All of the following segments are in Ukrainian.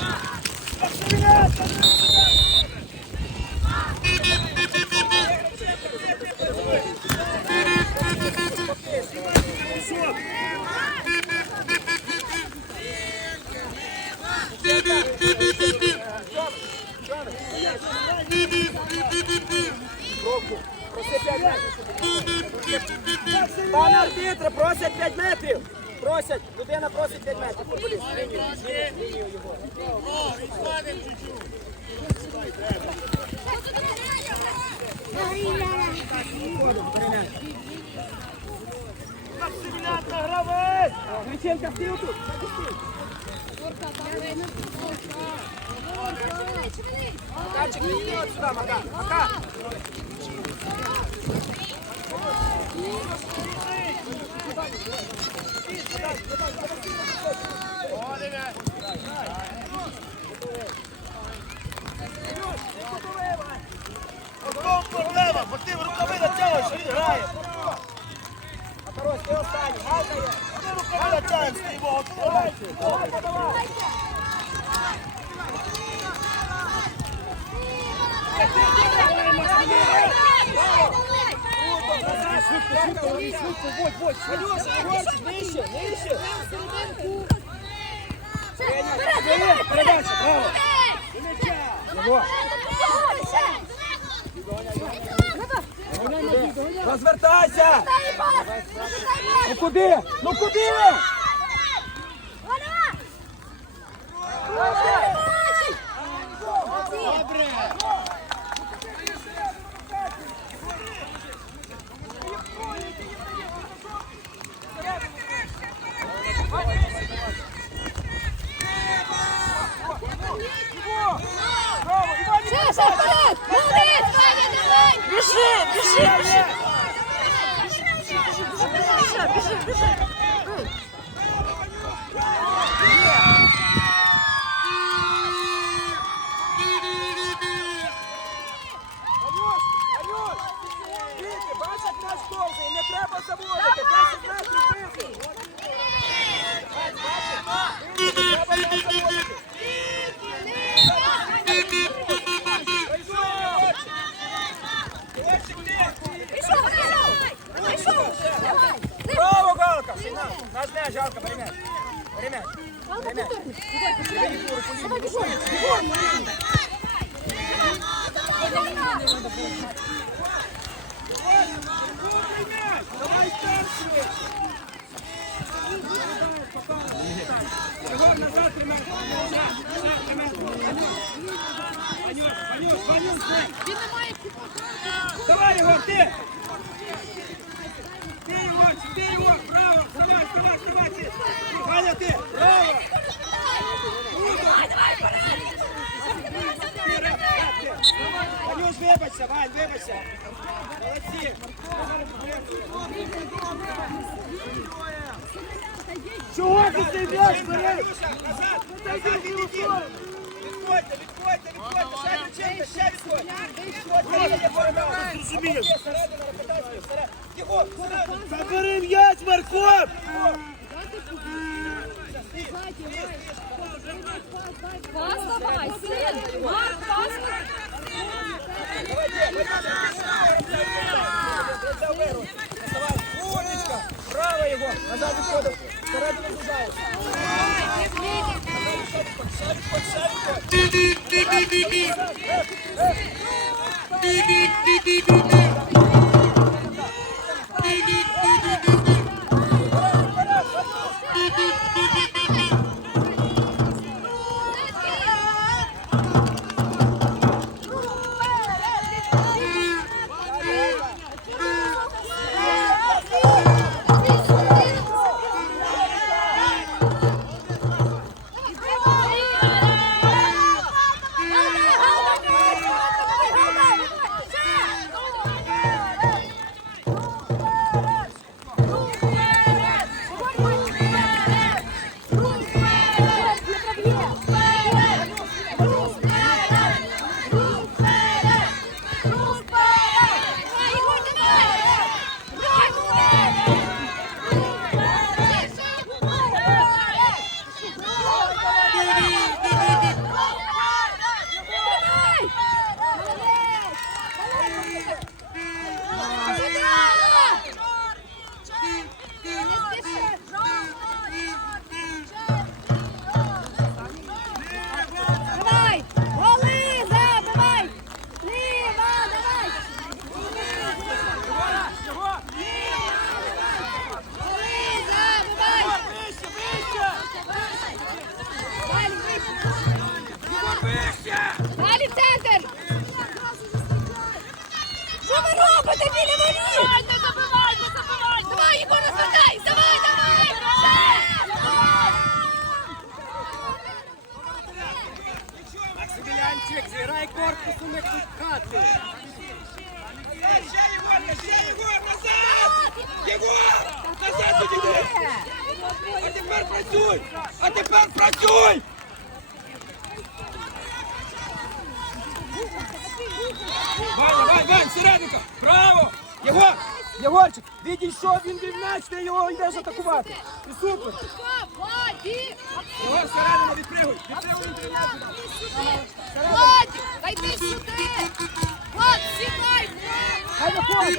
Let's go! Максимілян, гравець! Греченка, стив тут. Макарчик, не йди от сюди, Макар. Макар. Готов проблема, бо ти в рукави натягуєш, він грає. Передача, браво. Єгор. Розвертайся! Ну куди? Ну куди? Іван, Саша, вперед! Молодець, Ваня, давай! Біжи, біжи, біжи! Біжи, біжи, біжи! Алюш, Алюш! Діти, бачиш, як нас ковзає, не треба заводити, 10 метрів вийти. Бачиш, бачиш? Вийти, не треба нас заводити. Пішов, пішов! Пішов! Давай! Браво, Галка! Сильна! Наш не, жалко, бери м'яч. Бери м'яч. Бери м'яч. Бери Єгору по лінії. Єгор, по лінії. Давай перший! Єгор, назад тримай. Назад тримай. Ванюш, Ванюш, Ванюш, Він не має Давай, Егор, ти! Ти, Егор, ти, ти! Браво! Давай, давай, вперед! Ти, Реп, Реп, ти! Ванюш, вибачся, Вань, вибачся! Молодці! Чого ти цей м'яч береш? Назад, відійди! Відходьте, відходьте, відходьте! Ще Греченка, ще відходьте! Відходьте, я передав! Зрозумієш? Всередину, репетацію, всередину! Тихо! Забери м'яч, Марко! Пас давай, син! Марк, пас! Умничка! Право его! Назад отходом! Старательно сужает! Шарик под шарик! Давайте біля воріт! Не забивай, не забивай! Давай, його розвертай! Давай, давай! Максимілянчик, зіграй корпусу, не кухати! Ще Єгор, ще Єгор, назад! Єгор! Назад, тоді! А тепер працюй! А тепер працюй! Ваня, Вань, Вань, Середника! Браво! Єгор! Єгорчик! Відійшов, він вівнець, ти його йдеш атакувати! Ти супер! Єгор, середина, відпригуй! Відпригуй інтернет! Владі, дай ти сюди! Влад, сідай! Хай на поле!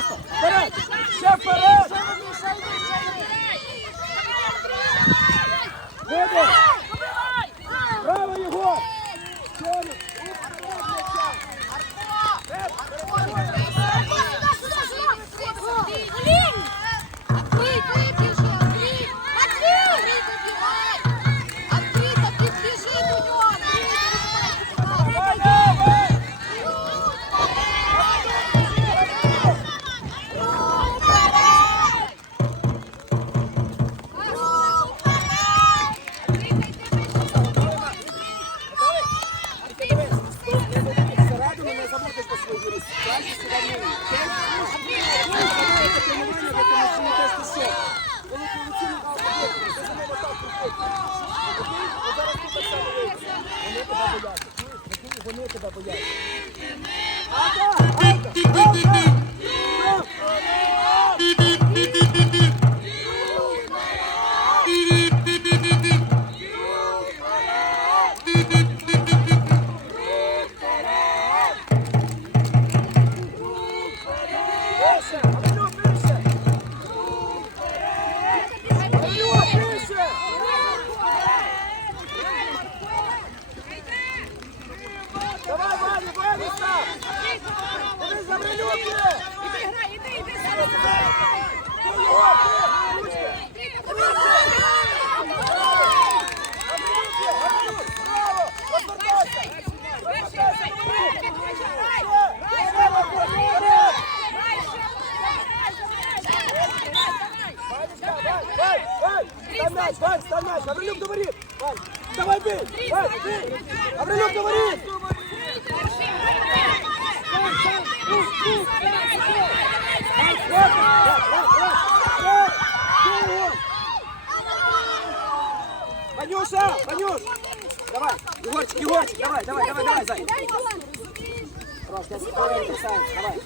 দোস্ত બધા પૈસા Вась, Аврилюк, говори! Вась, давай ты! Вась, ты! Аврилюк, говори! Ванюша, Ванюш! Давай, Егорчик, Егорчик, давай, давай, давай, давай, Зай! Хорош, я спокойно, красавец, давай!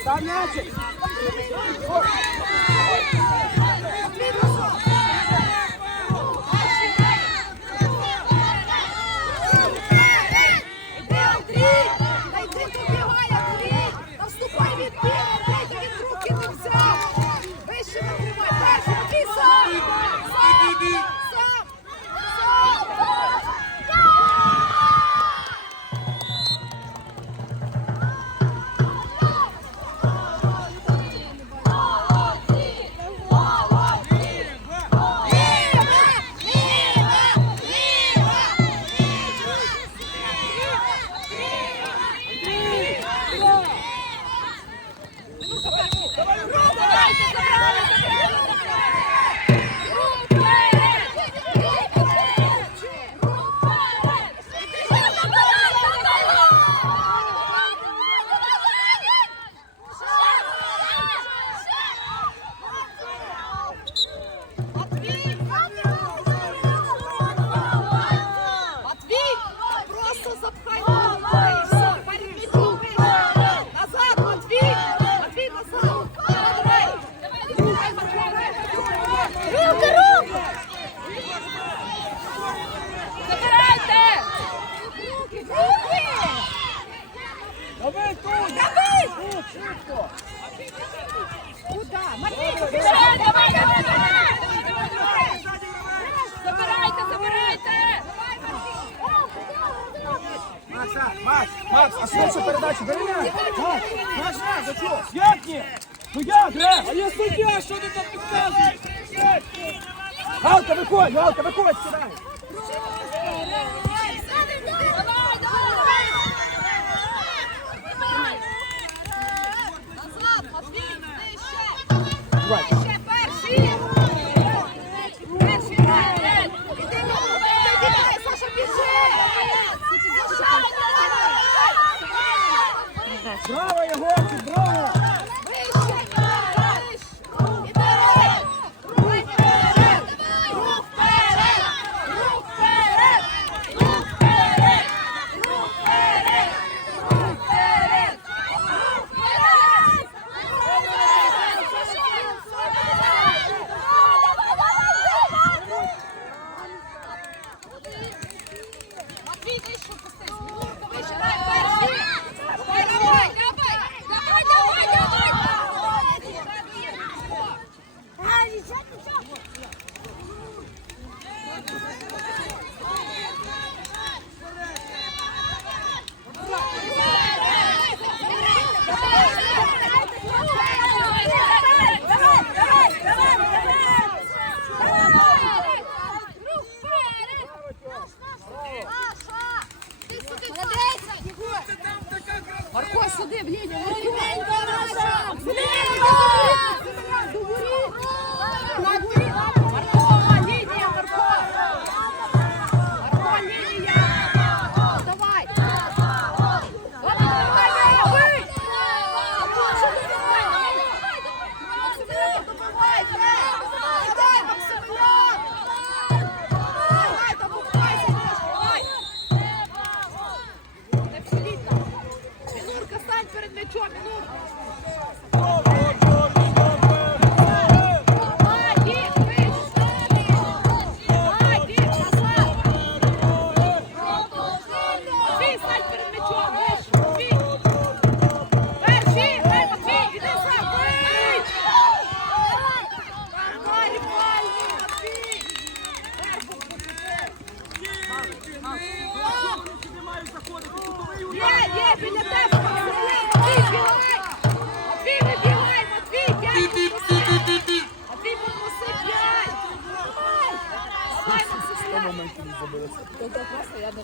Ставь мячик!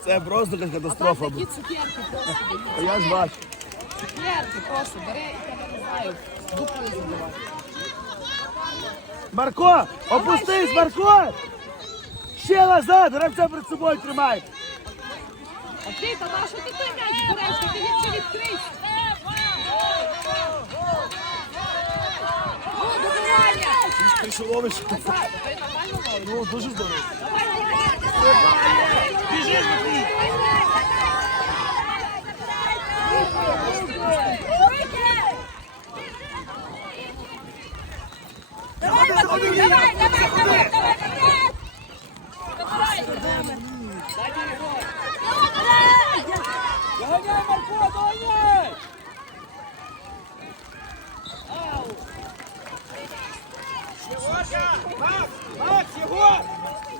Це просто якась катастрофа. А такі цукерки просто. Я ж бачу. Цукерки просто, бери і не знаю, буквою забивати. Марко, опустись, Марко! Ще назад, гравця перед собою тримай. А ти, ти той м'яч, Турецький, ти ліпше відкрий. Ти що ловиш? Ну, дуже здорово. Біжи, Матвій! Давай, Матвій, давай, давай, давай, давай, давай. Доганяй, Марко, доганяй! Макс! Макс, Єгор!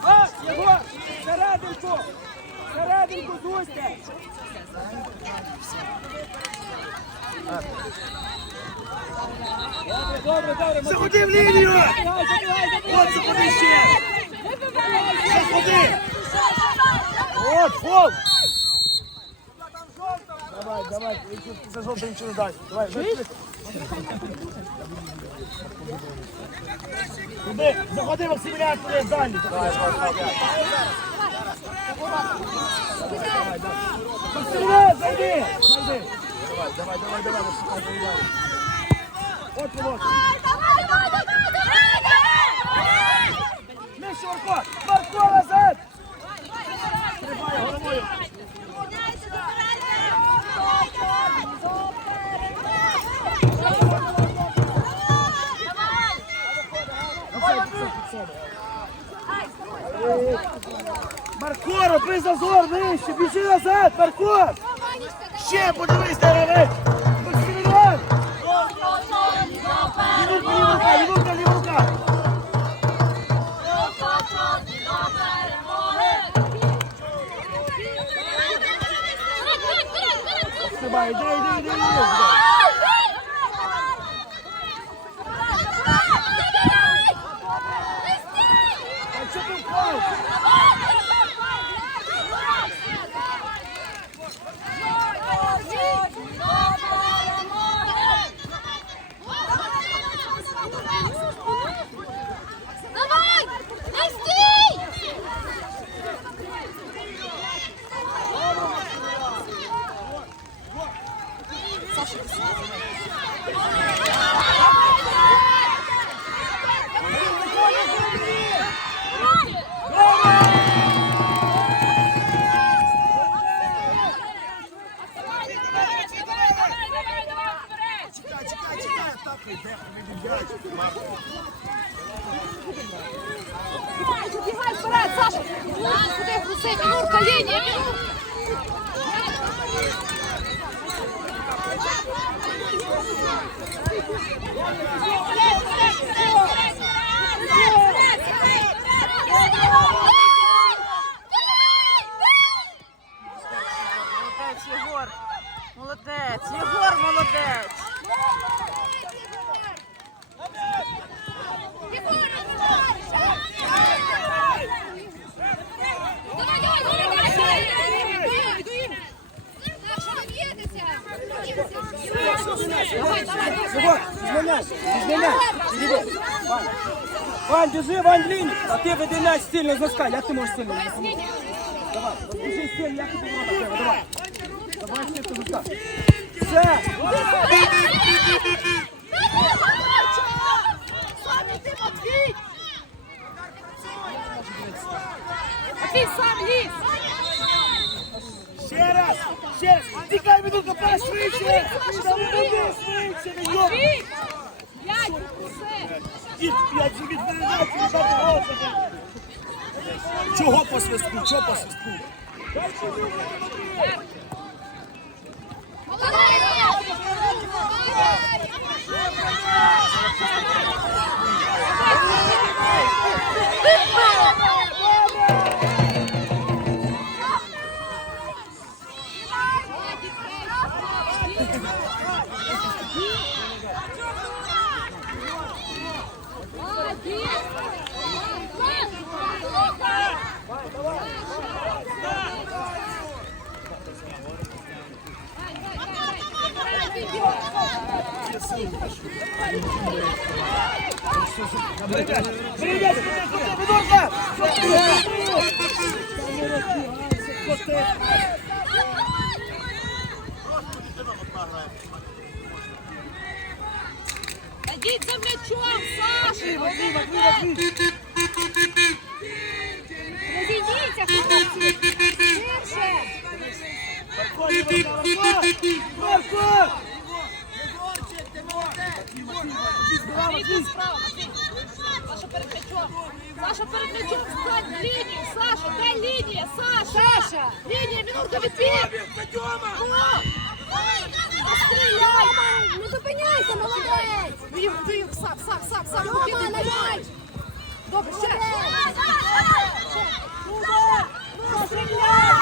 Макс, Єгор! Серединку! Серединку, Дуська! Добре, добре, добре. Заходи в лінію! От, заходи ще! Заходи! От, фол! Давай, давай, за нічого не дасть. Давай, вийди. Туди, заходи, Максимілян, туди, далі. Максимілян, зайди! Зайди. Давай, давай, давай, давай, Максимілян, давай. От, Володь. Нижче, Марко! Марко, Марко, роби зазор вище, біжи назад, Марко! Ще подивись, де гравець! Максимілян! Лівурка, лівурка, лівурка, лівурка! Стрибай, іди, іди, іди, іди! А що ти впав? Давай! Не стій! Чекай, чекай, чекай, так, іде, не біжать. Бігай вперед, Саша! Куди грузи? Мінурка, лінія! Молодець, Єгор. Молодець, Єгор, молодець. Єгор, зміняй, зміняй, іди. Вань, держи, Вань, лінію, а веди м'яч сильно з носка, як ти можеш сильно? Давай, сильно, як ти можеш так, давай. Давай сильно з носка. Все, Матвій, сам ліз! Ще раз, ще раз. Мінурка, пас швидше. Буде швидше, не. Матвій! П'ять, все! Дід, п'ять же відповідати, віддати гол. Чого по свистку, чого по свистку? Привіт, Мінурка! Ідіть за м'ячом, Саша! Матвій, Матвій, Матвій. Розійдіться, хлопці. Ширше. Марко, не Марко! Марко! Справа, Матвій, справа, Матвій. Саша перед м'ячом. Саша перед м'ячом, в лінію. Саша, де лінія? Саша! Саша. Лінія, минутка! Алло! Постріляй! Не зупиняйся, молодець. Вів, вів, сам, сам, сам, сам, покидай на м'яч. Добре, ще. Постріляй. Юрка,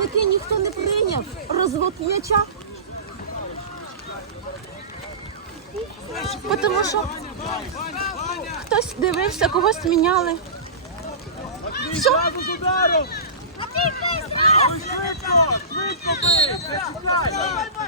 Наші ніхто не прийняв. Розвод м'яча. Тому що хтось дивився, когось міняли. Все. Швидко! Швидко!